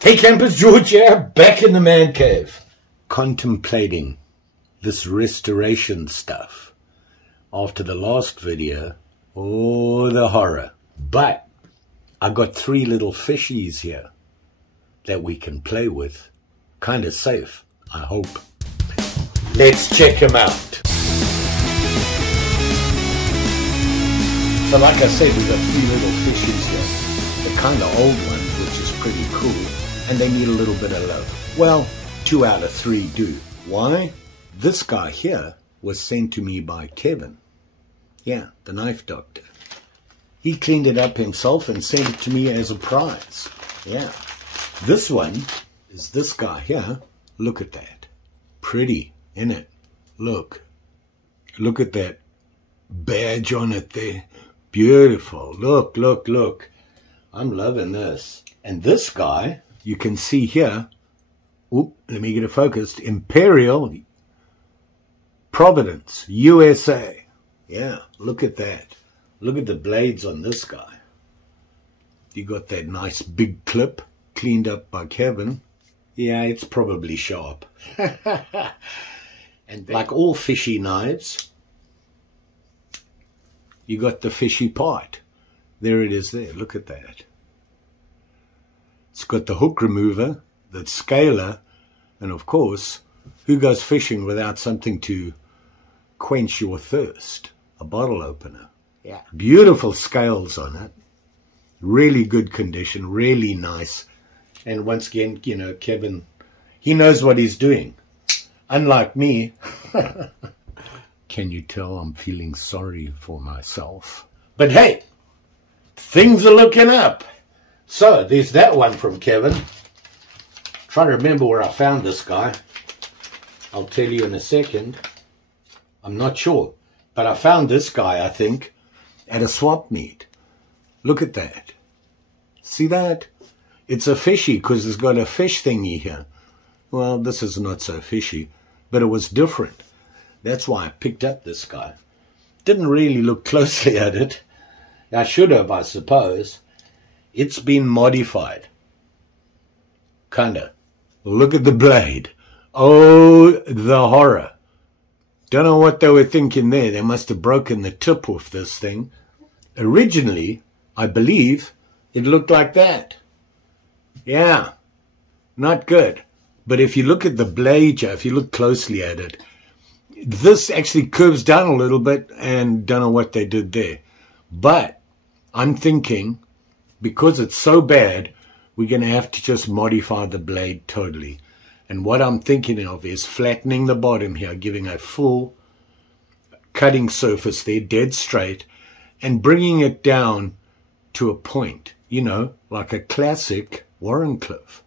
Hey campers, George here, back in the man cave, contemplating this restoration stuff. After the last video, oh, the horror. But I got 3 little fishies here that we can play with. Kind of safe, I hope. Let's check them out. So like I said, we've got 3 little fishies here. The kind of old ones, which is pretty cool. And they need a little bit of love. Well, 2 out of 3 do. Why? This guy here was sent to me by Kevin. Yeah, the knife doctor. He cleaned it up himself and sent it to me as a prize. Yeah. This one is this guy here. Look at that. Pretty, isn't it? Look. Look at that badge on it there. Beautiful. Look, look, look. I'm loving this. And this guy, you can see here, oop, let me get it focused, Imperial Providence, USA. Yeah, look at that. Look at the blades on this guy. You got that nice big clip cleaned up by Kevin. Yeah, it's probably sharp. And like all fishy knives, you got the fishy part. There it is there, look at that. It's got the hook remover, the scaler, and of course, who goes fishing without something to quench your thirst? A bottle opener. Yeah. Beautiful scales on it. Really good condition, really nice. And once again, you know, Kevin, he knows what he's doing. Unlike me. Can you tell I'm feeling sorry for myself? But hey, things are looking up. So, there's that one from Kevin. Trying to remember where I found this guy. I'll tell you in a second. I'm not sure. But I found this guy, I think, at a swap meet. Look at that. See that? It's a fishy because it's got a fish thingy here. Well, this is not so fishy, but it was different. That's why I picked up this guy. Didn't really look closely at it. I should have, I suppose. It's been modified. Kinda. Look at the blade. Oh, the horror. Don't know what they were thinking there. They must have broken the tip off this thing. Originally, I believe, it looked like that. Yeah. Not good. But if you look at the blade, if you look closely at it, this actually curves down a little bit, and don't know what they did there. But I'm thinking, because it's so bad, we're going to have to just modify the blade totally. And what I'm thinking of is flattening the bottom here, giving a full cutting surface there, dead straight, and bringing it down to a point, you know, like a classic Warrenclyffe.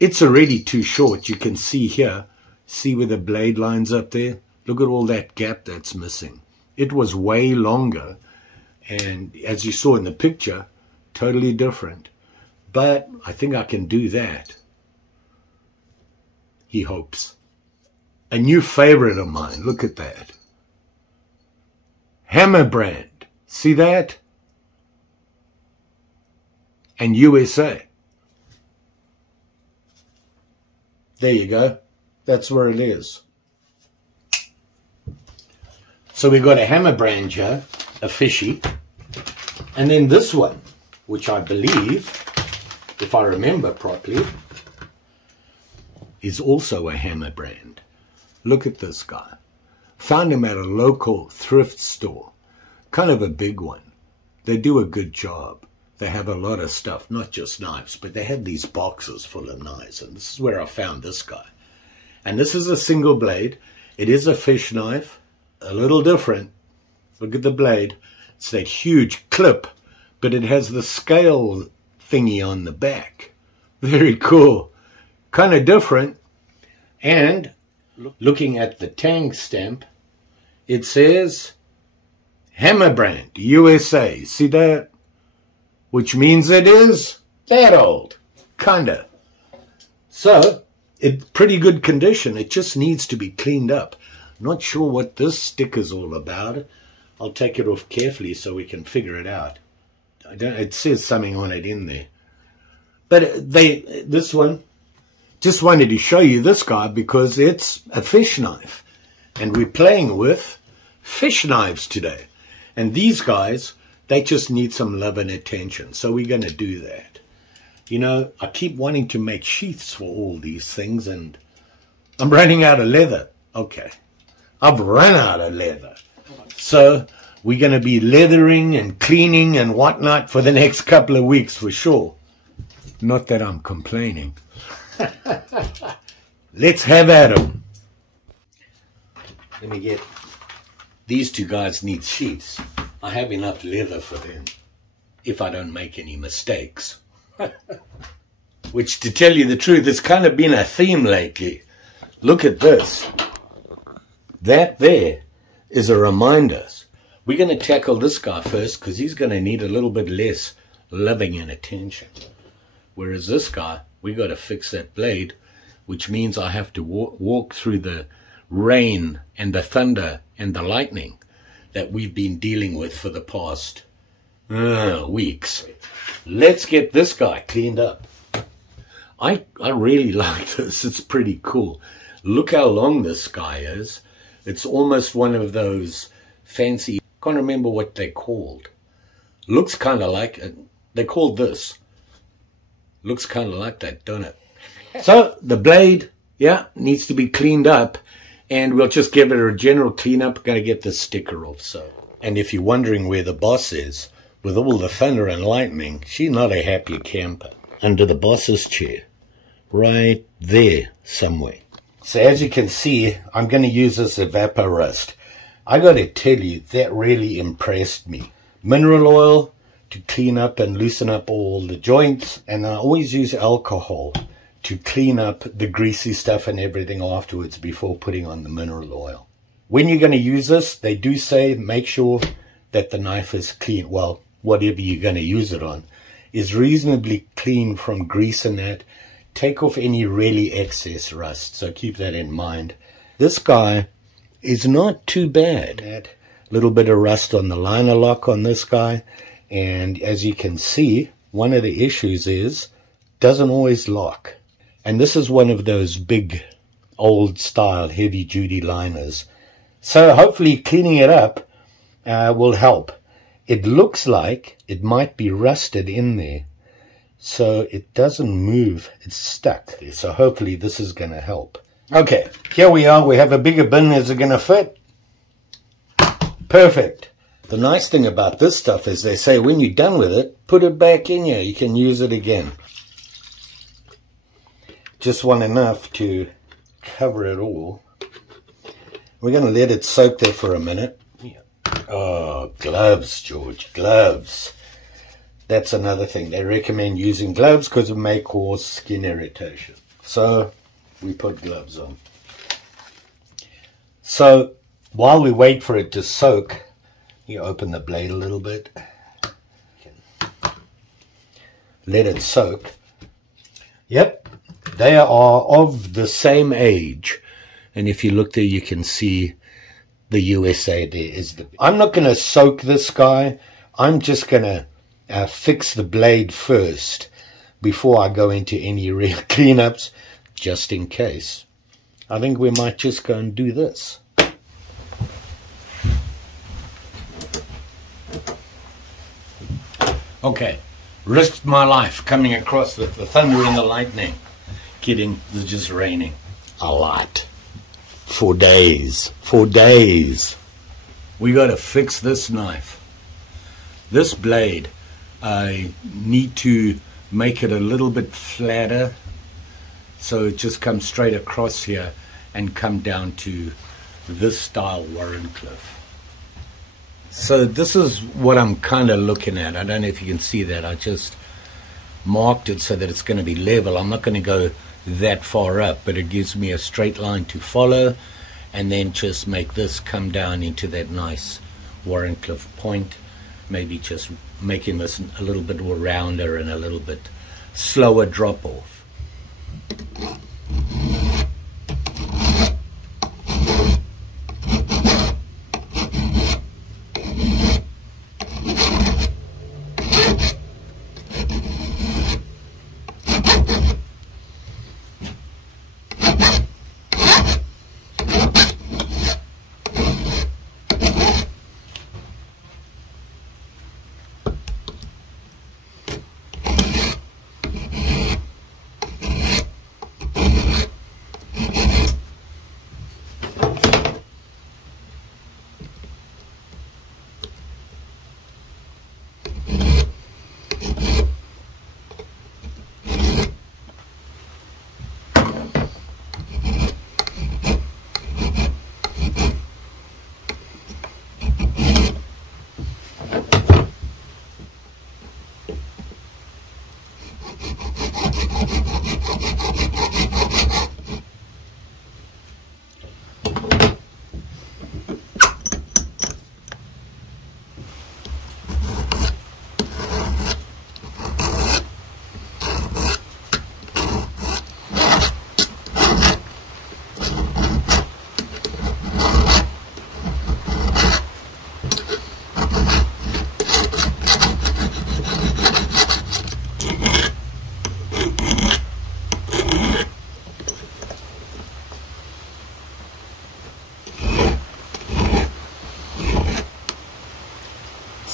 It's already too short. You can see here, see where the blade lines up there? Look at all that gap that's missing. It was way longer. And as you saw in the picture, totally different. But I think I can do that. He hopes. A new favorite of mine. Look at that. Hammer brand. See that? And USA. There you go. That's where it is. So we've got a hammer brand here. A fishy, and then this one, which I believe, if I remember properly, is also a hammer brand. Look at this guy. Found him at a local thrift store, kind of a big one. They do a good job. They have a lot of stuff, not just knives, but they have these boxes full of knives, and this is where I found this guy. And this is a single blade. It is a fish knife, a little different. Look at the blade. It's that huge clip, but it has the scale thingy on the back. Very cool. Kind of different. And looking at the tang stamp, it says Hammer brand, USA. See that? Which means it is that old. Kinda. So, it's pretty good condition. It just needs to be cleaned up. Not sure what this sticker's all about. I'll take it off carefully so we can figure it out. It says something on it in there. But this one, just wanted to show you this guy because it's a fish knife. And we're playing with fish knives today. And these guys, they just need some love and attention. So we're going to do that. You know, I keep wanting to make sheaths for all these things, and I'm running out of leather. Okay, I've run out of leather. So we're going to be leathering and cleaning and whatnot for the next couple of weeks for sure. Not that I'm complaining. Let's have at them. Let me get... These two guys need sheaths. I have enough leather for them, if I don't make any mistakes. Which, to tell you the truth, has kind of been a theme lately. Look at this. That there is a reminder. We're going to tackle this guy first because he's going to need a little bit less loving and attention. Whereas this guy, we got to fix that blade, which means I have to walk through the rain and the thunder and the lightning that we've been dealing with for the past weeks. Let's get this guy cleaned up. I really like this. It's pretty cool. Look how long this guy is. It's almost one of those fancy, can't remember what they're called. Looks kind of like it. They're called this. Looks kind of like that, don't it? So the blade, yeah, needs to be cleaned up, and we'll just give it a general cleanup. Got to get the sticker off. So, and if you're wondering where the boss is, with all the thunder and lightning, she's not a happy camper. Under the boss's chair, right there somewhere. So as you can see, I'm going to use this Evapo-Rust. I got to tell you, that really impressed me. Mineral oil to clean up and loosen up all the joints, and I always use alcohol to clean up the greasy stuff and everything afterwards before putting on the mineral oil. When you're going to use this, they do say make sure that the knife is clean. Well, whatever you're going to use it on is reasonably clean from grease and that. Take off any really excess rust, so keep that in mind. This guy is not too bad. A little bit of rust on the liner lock on this guy, and as you can see, one of the issues is doesn't always lock. And this is one of those big old style heavy duty liners, so hopefully cleaning it up will help. It looks like it might be rusted in there, so it doesn't move. It's stuck there, so hopefully this is going to help. Okay, here we are. We have a bigger bin. Is it going to fit? Perfect. The nice thing about this stuff is they say when you're done with it, put it back in here. You can use it again. Just want enough to cover it all. We're going to let it soak there for a minute. Oh, gloves, George, gloves. That's another thing. They recommend using gloves because it may cause skin irritation. So we put gloves on. So while we wait for it to soak, you open the blade a little bit. Let it soak. Yep, they are of the same age. And if you look there, you can see the USA there is the... I'm not going to soak this guy. I'm just going to fix the blade first before I go into any real cleanups, just in case. I think we might just go and do this. Okay, risked my life coming across with the thunder and the lightning. Kidding, it's just raining a lot. For days. We got to fix this knife. This blade, I need to make it a little bit flatter so it just comes straight across here and come down to this style Warrenclyffe. So this is what I'm kind of looking at. I don't know if you can see that. I just marked it so that it's going to be level. I'm not going to go that far up, but it gives me a straight line to follow, and then just make this come down into that nice Warrenclyffe point. Maybe just making this a little bit more rounder and a little bit slower drop off.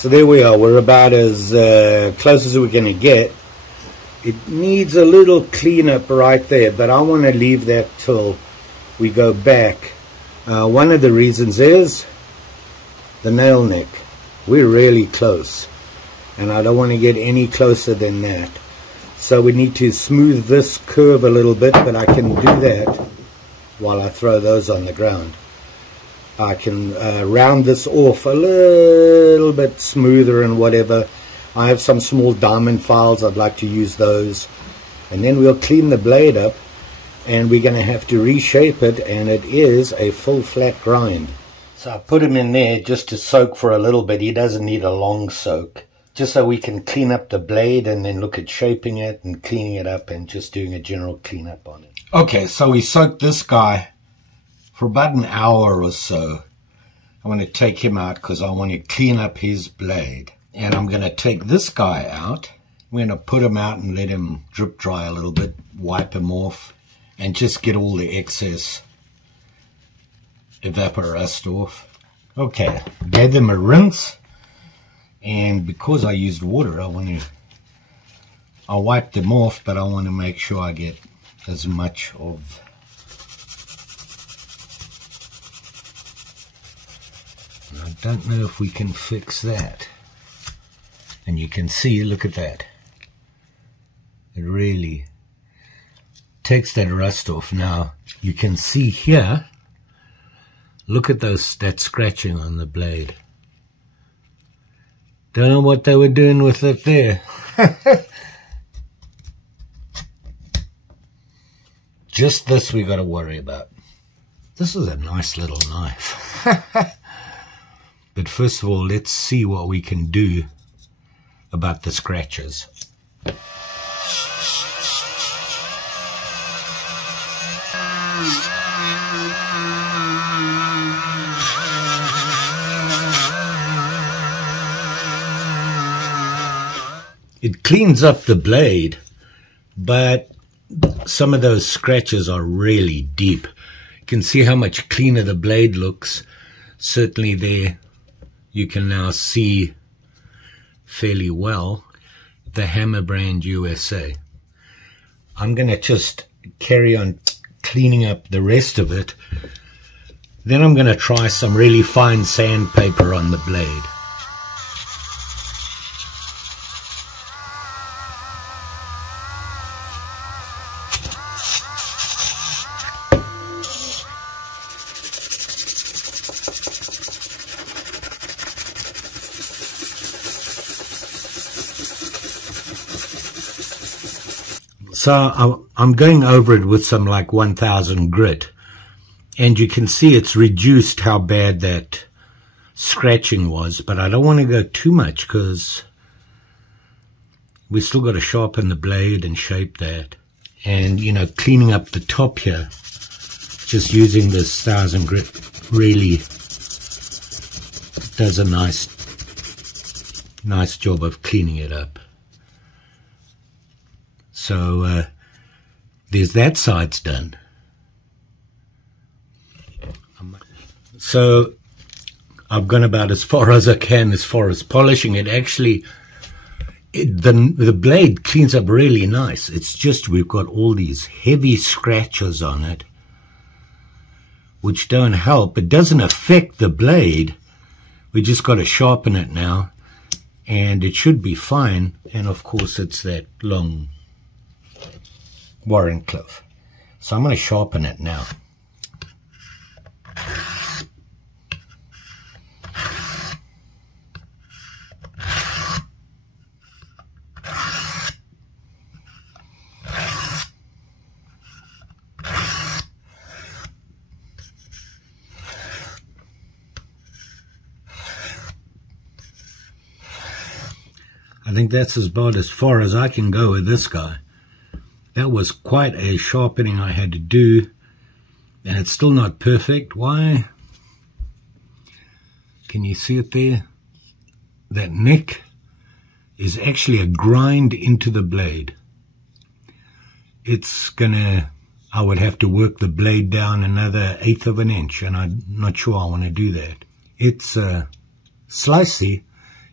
So there we are. We're about as close as we're going to get. It needs a little cleanup right there, but I want to leave that till we go back. One of the reasons is the nail neck. We're really close, and I don't want to get any closer than that. So we need to smooth this curve a little bit, but I can do that while I throw those on the ground. I can round this off a little bit smoother and whatever. I have some small diamond files. I'd like to use those. And then we'll clean the blade up, and we're going to have to reshape it, and it is a full flat grind. So I put him in there just to soak for a little bit. He doesn't need a long soak, just so we can clean up the blade and then look at shaping it and cleaning it up and just doing a general cleanup on it. Okay, so we soaked this guy for about an hour or so. I want to take him out because I want to clean up his blade. And I'm going to take this guy out. I'm going to put him out and let him drip dry a little bit, wipe him off, and just get all the excess evaporust off. Okay, gave them a rinse, and because I used water, I wiped them off, but I want to make sure I get as much of I don't know if we can fix that. And you can see, look at that. It really takes that rust off. Now, you can see here, look at that scratching on the blade. Don't know what they were doing with it there. Just this we got to worry about. This is a nice little knife. But first of all, let's see what we can do about the scratches. It cleans up the blade, but some of those scratches are really deep. You can see how much cleaner the blade looks. Certainly there you can now see fairly well the Hammer brand USA. I'm going to just carry on cleaning up the rest of it. Then I'm going to try some really fine sandpaper on the blade. So I'm going over it with some like 1000 grit, and you can see it's reduced how bad that scratching was, but I don't want to go too much because we still got to sharpen the blade and shape that. And, you know, cleaning up the top here, just using this 1000 grit really does a nice job of cleaning it up. So there's that side's done. So I've gone about as far as I can as far as polishing it. Actually, the blade cleans up really nice. It's just we've got all these heavy scratches on it, which don't help. It doesn't affect the blade. We just got to sharpen it now, and it should be fine. And of course, it's that long Warren Cliff. So I'm going to sharpen it now. I think that's about as far as I can go with this guy. That was quite a sharpening I had to do, and it's still not perfect. Why? Can you see it there? That neck is actually a grind into the blade. It's gonna, I would have to work the blade down another 1/8 of an inch, and I'm not sure I want to do that. It's slicey.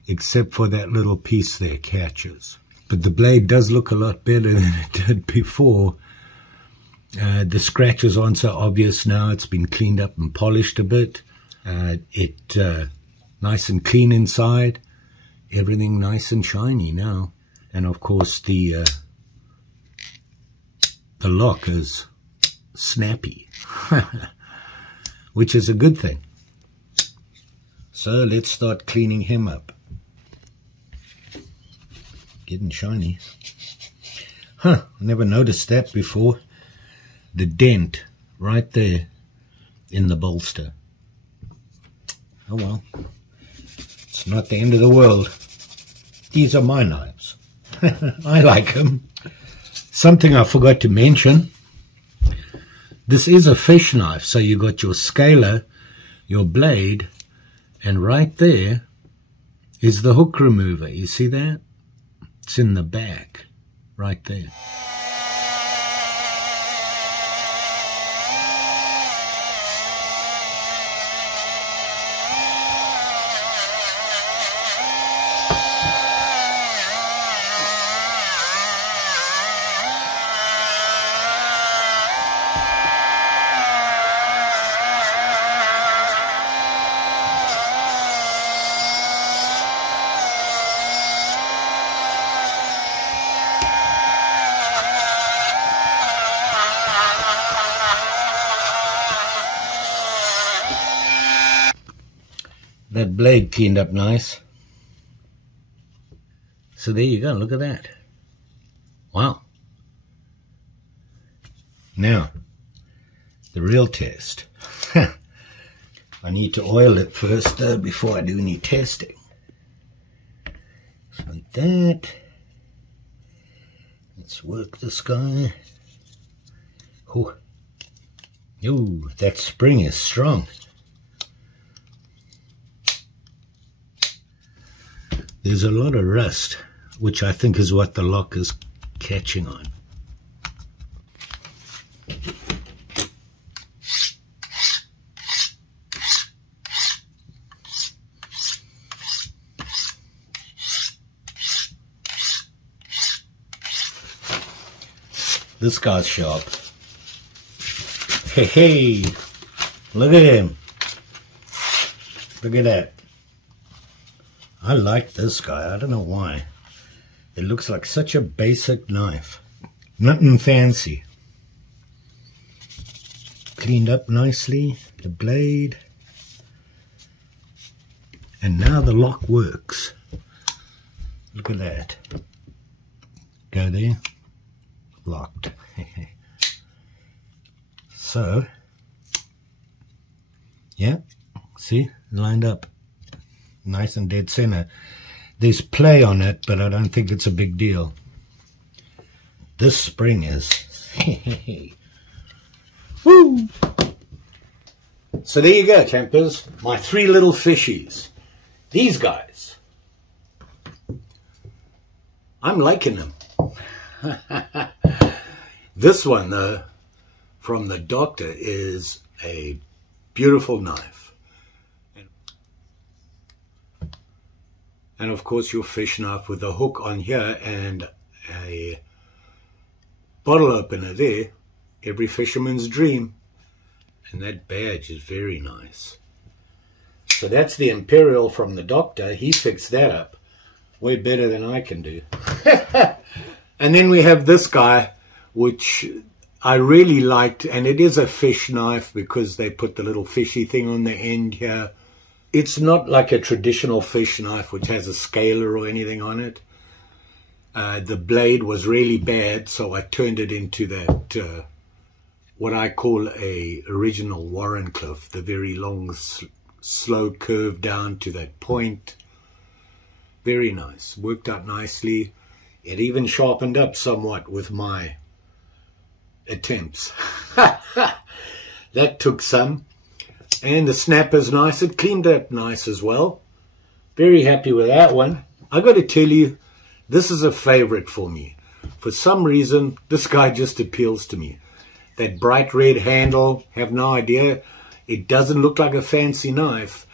except for that little piece there catches. But the blade does look a lot better than it did before. The scratches aren't so obvious now. It's been cleaned up and polished a bit. Nice and clean inside. Everything nice and shiny now. And of course the lock is snappy, which is a good thing. So let's start cleaning him up. Getting shiny. Huh, never noticed that before. The dent right there in the bolster. Oh well, it's not the end of the world. These are my knives. I like them. Something I forgot to mention. This is a fish knife, so you got your scaler, your blade, and right there is the hook remover. You see that? It's in the back, right there. That blade cleaned up nice. So there you go, look at that. Wow. Now, the real test. I need to oil it first though before I do any testing. So like that. Let's work this guy. Oh, ooh, that spring is strong. There's a lot of rust, which I think is what the lock is catching on. This guy's sharp. Hey, hey, look at him. Look at that. I like this guy. I don't know why. It looks like such a basic knife. Nothing fancy. Cleaned up nicely. The blade. And now the lock works. Look at that. Go there. Locked. So, yeah, see, lined up. Nice and dead center. There's play on it, but I don't think it's a big deal. This spring is. Woo! So there you go, campers. My three little fishies. These guys. I'm liking them. This one, though, from the doctor, is a beautiful knife. And of course your fish knife with a hook on here and a bottle opener there. Every fisherman's dream. And that badge is very nice. So that's the Imperial from the doctor. He fixed that up way better than I can do. And then we have this guy, which I really liked. And it is a fish knife because they put the little fishy thing on the end here. It's not like a traditional fish knife which has a scaler or anything on it. The blade was really bad, so I turned it into that, what I call a original Warrenclyffe, the very long, slow curve down to that point. Very nice. Worked out nicely. It even sharpened up somewhat with my attempts. That took some. And the snapper's nice. It cleaned up nice as well. Very happy with that one. I got to tell you, this is a favorite for me. For some reason, this guy just appeals to me. That bright red handle, have no idea. It doesn't look like a fancy knife,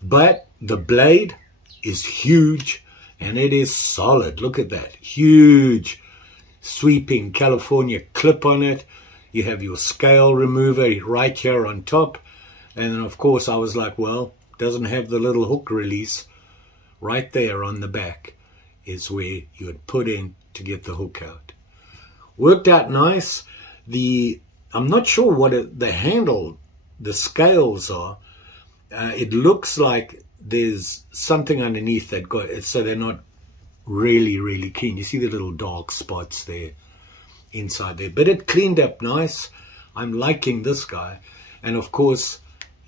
but the blade is huge and it is solid. Look at that. Huge sweeping California clip on it. You have your scale remover right here on top. And then, of course, I was like, well, doesn't have the little hook release. Right there on the back is where you would put in to get the hook out. Worked out nice. I'm not sure what the handle, the scales are. It looks like there's something underneath that got it, so they're not really, really clean. You see the little dark spots there inside there, but it cleaned up nice. I'm liking this guy, and of course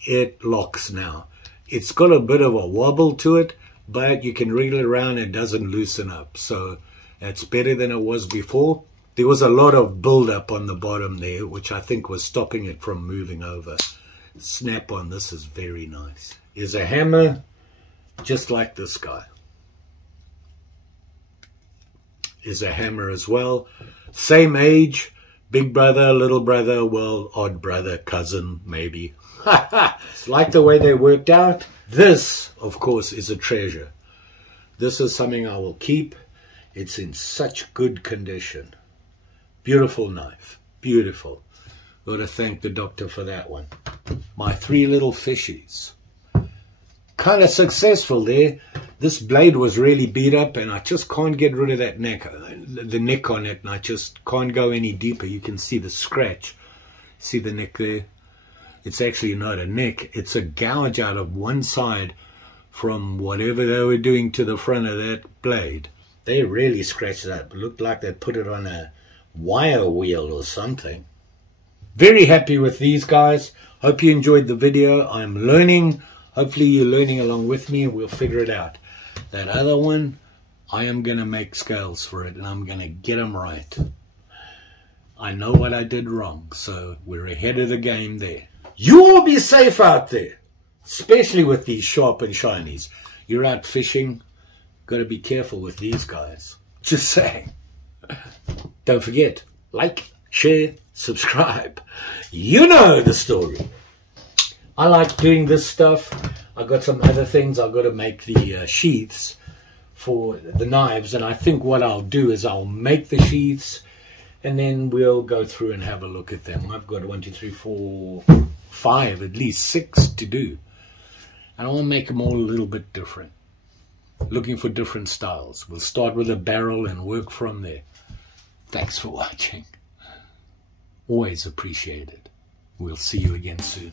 it locks now. It's got a bit of a wobble to it, but you can wriggle it around and it doesn't loosen up, so it's better than it was before. There was a lot of build-up on the bottom there, which I think was stopping it from moving over. Snap on this is very nice. Here's a hammer, just like this guy. Is a hammer as well. Same age, big brother, little brother, well, odd brother, cousin, maybe. Like the way they worked out. This, of course, is a treasure. This is something I will keep. It's in such good condition. Beautiful knife, beautiful. Got to thank the doctor for that one. My 3 little fishies. Kind of successful there. This blade was really beat up and I just can't get rid of that neck, the neck on it, and I just can't go any deeper. You can see the scratch. See the neck there? It's actually not a neck. It's a gouge out of one side from whatever they were doing to the front of that blade. They really scratched that. It looked like they put it on a wire wheel or something. Very happy with these guys. Hope you enjoyed the video. I'm learning. Hopefully you're learning along with me and we'll figure it out. That other one, I am going to make scales for it and I'm going to get them right. I know what I did wrong, so we're ahead of the game there. You all be safe out there, especially with these sharp and shinies. You're out fishing, got to be careful with these guys. Just saying. Don't forget, like, share, subscribe. You know the story. I like doing this stuff. I've got some other things. I've got to make the sheaths for the knives. And I think what I'll do is I'll make the sheaths and then we'll go through and have a look at them. I've got 1, 2, 3, 4, 5, at least 6 to do. And I want to make them all a little bit different. Looking for different styles. We'll start with a barrel and work from there. Thanks for watching. Always appreciated. We'll see you again soon.